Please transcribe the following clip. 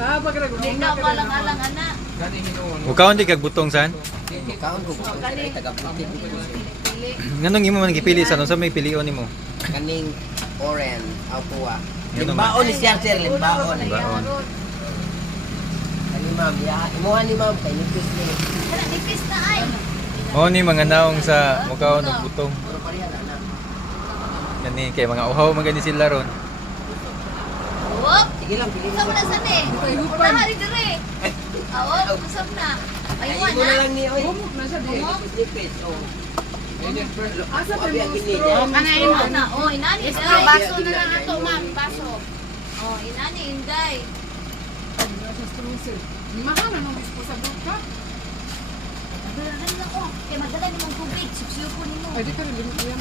Ikaw malang-alang anak. Mukaon di kag butong san? Kaon ko gusto kay taga-puti ko. Nganong imo man gipili sa sa may pilion nimo? Kaning oren, aqua. Ganun Limbaon ni siya sir, limbaon. Limbaon. Ani ma'am, ya, imuha ni ma'am kay nipis ni. Kana nipis na ay. Oh ni mga naong sa mukaon og butong. Puro pareha na na. Gani kay mga uhaw man gani sila ron. Wop. Sige lang, pili Ikaw na saan eh. Una hari dire. Awop, usap na. Aywan Ayun na na. lang ni oy. Bumok na siya di. Nipis, oh. Asa pa Abi mo ang gini. straw? Ano mo na? Oh, inani. Straw, Baso na lang ato, ma'am. Baso. Oh, inani, inday. Sa straw sir. Mahal na nung disposable ka. Dali lang oh. Kaya madala ni mong tubig. Sipsiyo ko ni mo. Ay, di ka rin. Yan.